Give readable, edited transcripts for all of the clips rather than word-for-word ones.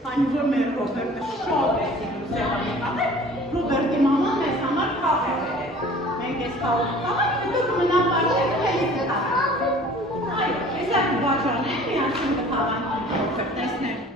Քանի որ մեր Ռոբերտը շատ է սիրում սեղանի խաղեր, Ռոբերտի մաման մեզ համար խաղ է բերել։ Մենք այս խաղով խաղանք, հետո կմնա պարտեզը մեզ կխաղանք։ Այո, հեսա կբաժանենք, միասին կխաղանք Ռոբերտ, տեսնենք։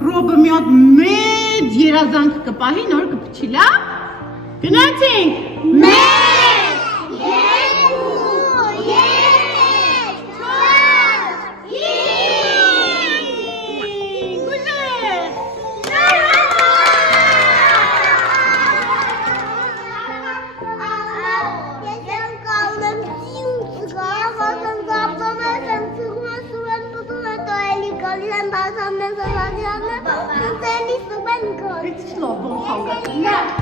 Ռոբը մի հատ մեծ երազանք կպահի, նոր կպչի, լավ? Գնացինք։ Մեկ, երկու, երեք, չորս, հինգ, ուժեղ։ Ես եմ կալնեմ սյունց գավ, ասեմ գապտոն ես եմ ծղում եմ սուվեն պտում է տո էլի կալիս եմ բասամ ես ասադիան եմ, նենց էլի սուվեն կալ։ It's slow, don't